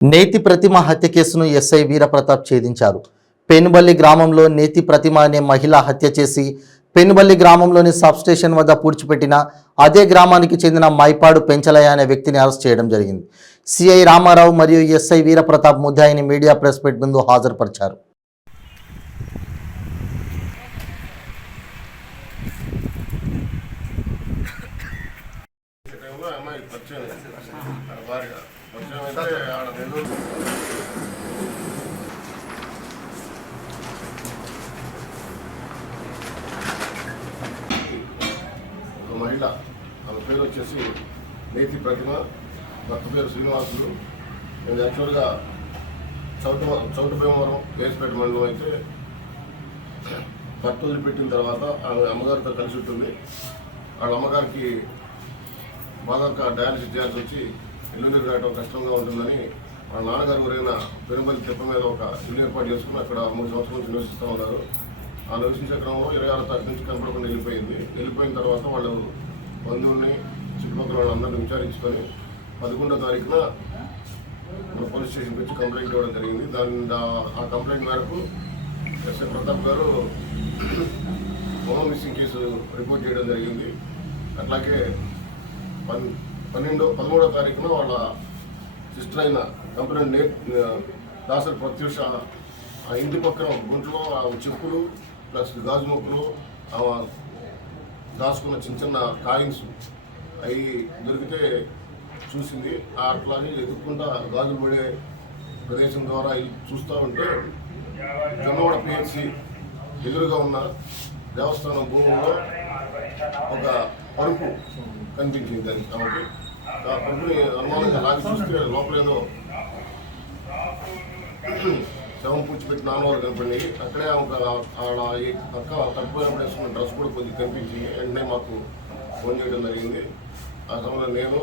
నేతి ప్రతిమ హత్య కేసును ఎస్ఐ వీరప్రతాప్ ఛేదించారు. పెనుబల్లి గ్రామంలో నేతి ప్రతిమ అనే మహిళ హత్య చేసి పెనుబల్లి గ్రామంలోని సబ్స్టేషన్ వద్ద పూడ్చిపెట్టిన అదే గ్రామానికి చెందిన మైపాడు పెంచలయ్య అనే వ్యక్తిని అరెస్ట్ చేయడం జరిగింది. సిఐ రామారావు మరియు ఎస్ఐ వీరప్రతాప్ ముద్దాయిని మీడియా ప్రెస్ మీట్ ముందు హాజరుపరిచారు. మహిళ ఆమె పేరు వచ్చేసి నేతి ప్రతిమ, భర్త పేరు శ్రీనివాసులు. నేను యాక్చువల్గా చౌట భీమవరం కేసుపేట మండలం అయితే భర్త వదిలిపెట్టిన తర్వాత ఆమె అమ్మగారితో కలిసి ఉంటుంది. వాళ్ళ అమ్మగారికి బాగా డయాలసిస్ చేయాల్సి వచ్చి ఎల్లుండి రావడం కష్టంగా ఉంటుందని వాళ్ళ నాన్నగారు ఎవరైనా పెనుబల్లి తెప్ప మీద ఒక ఇల్లు ఏర్పాటు చేసుకుని అక్కడ 3 సంవత్సరాల నుంచి నివసిస్తూ ఉన్నారు. ఆ నివసించే క్రమంలో 26వ తారీఖు నుంచి కనపడకుండా వెళ్ళిపోయిన తర్వాత వాళ్ళు బంధువుల్ని చుట్టుపక్కల వాళ్ళందరినీ విచారించుకొని 11వ తారీఖున మన పోలీస్ స్టేషన్కి వచ్చి కంప్లైంట్ ఇవ్వడం జరిగింది. ఆ కంప్లైంట్ మేరకు ఎస్ఐ ప్రతాప్ గారు హోమ్ మిస్సింగ్ కేసు రిపోర్ట్ చేయడం జరిగింది. అట్లాగే 13వ తారీఖున వాళ్ళ సిస్టర్ అయిన కంప్లైంట్ దాసరి ప్రత్యూష ఆ ఇంటి పక్కన గుంట్లో ఆ చెప్పులు ప్లస్ గాజు మొక్కలు దాచుకున్న చిన్న కాయిన్స్ అవి దొరికితే చూసింది. అట్లాగే ఎదుర్కొంటా గాజులు పడే ప్రదేశం ద్వారా చూస్తూ ఉంటే జొన్నవాడ పిహెచ్సి ఎదురుగా ఉన్న దేవస్థానం భూముల్లో ఒక పరుపు కనిపించింది. దానికి కాబట్టి ఆ పరుపుని అనుమానంగా లాగి చూస్తే లోపలేదో శవం పూడ్చిపెట్టిన ఆనవాళ్ళు కనపడినాయి. అక్కడే అక్క తప్పిపోయినప్పుడు వేసుకున్న డ్రెస్ కూడా కొద్దిగా కనిపించింది. వెంటనే మాకు ఫోన్ చేయడం జరిగింది. ఆ సమయంలో నేను,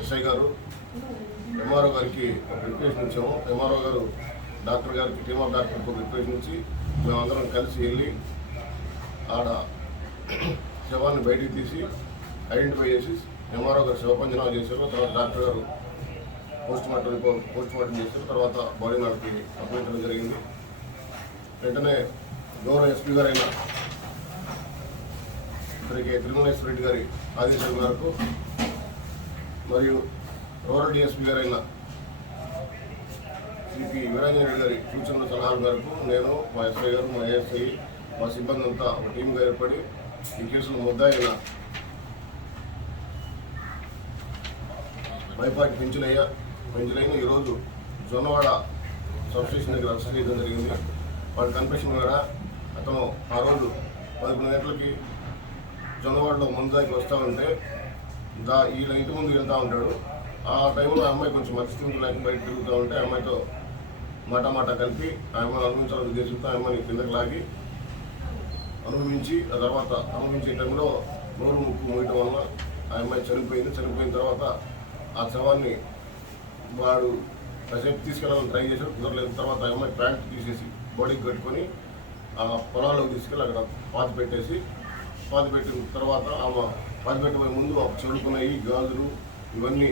ఎస్ఐ గారు, ఎంఆర్ఓ గారికి ఒక రిక్వెస్ట్ ఇచ్చాము. ఎంఆర్ఓ గారు డాక్టర్ గారికి, టీమ్ ఆఫ్ డాక్టర్కి ఒక రిక్వెస్ట్ ఇచ్చి మేమందరం కలిసి వెళ్ళి ఆడ శవాన్ని బయటికి తీసి ఐడెంటిఫై చేసి ఎంఆర్ఓ గారు శవపంజనాలు చేశారు. తర్వాత డాక్టర్ గారు పోస్ట్ మార్టం చేశారు. తర్వాత బాడీ నాటికి అప్పగించడం జరిగింది. వెంటనే గౌరవ ఎస్పీ గారైన ఇక్కడికి తిరుమలేశ్వర రెడ్డి గారి ఆదేశాల మేరకు మరియు రూరల్ డిఎస్పీ గారైన సిపి వీరాంజన రెడ్డి గారి సూచనల సలహాల మేరకు నేను, మా ఎస్ఐ గారు, మా ఏఎస్ఐ, మా సిబ్బంది అంతా ఒక టీంగా ఏర్పడి ఈ కేసులో ముద్దాయిన మైపాటి పెంచలయ్య ఈరోజు జొన్నవాడ సబ్స్టేషన్ దగ్గర అరెస్ట్ చేయడం జరిగింది. వాడి కన్ఫెషన్ ద్వారా అతను ఆ రోజు 11 గంటలకి జొన్నవాడలో ముందాకి వస్తూ ఉంటే వీళ్ళ ఇంటి ముందు వెళ్తూ ఉంటాడు. ఆ టైంలో ఆ అమ్మాయి కొంచెం మధ్యస్థితి లేక బయట తిరుగుతూ ఉంటే ఆ అమ్మాయితో మాట కలిపి ఆ అమ్మాయిని అనుభవించాలని ఉద్దేశంతో ఆ అమ్మాయిని కిందకి లాగి అనుభవించి ఆ తర్వాత అనుభవించే టైంలో నోరు ముక్కు మూయటం వల్ల ఆ అమ్మాయి చనిపోయింది. చనిపోయిన తర్వాత ఆ శవాన్ని వాడు కాసేపు తీసుకెళ్ళాలని ట్రై చేశాడు, కుదరలేదు. తర్వాత ఆ అమ్మాయి ప్యాంట్ తీసేసి బాడీకి కట్టుకొని ఆ పొలాల్లోకి తీసుకెళ్ళి అక్కడ పాతి పెట్టిన తర్వాత ఆమె పాతి పెట్టబోయే ముందు చదువుకున్నాయి గాజులు ఇవన్నీ